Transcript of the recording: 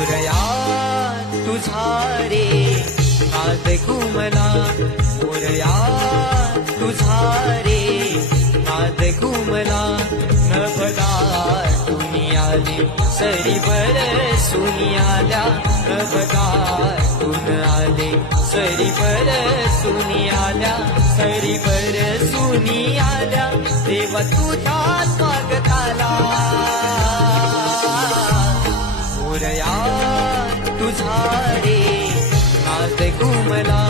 मोरया तुझा रे. नाद घुमला मोरया तुझा रे. नाद घुमला नभदार तुम्ही सरी सरीवर सुनी आल्या नभदार तुन आले सरीवर सुनी आल्या सरीवर सुनी आल्या देवा तुझ्या स्वागताला. मोरया घूमला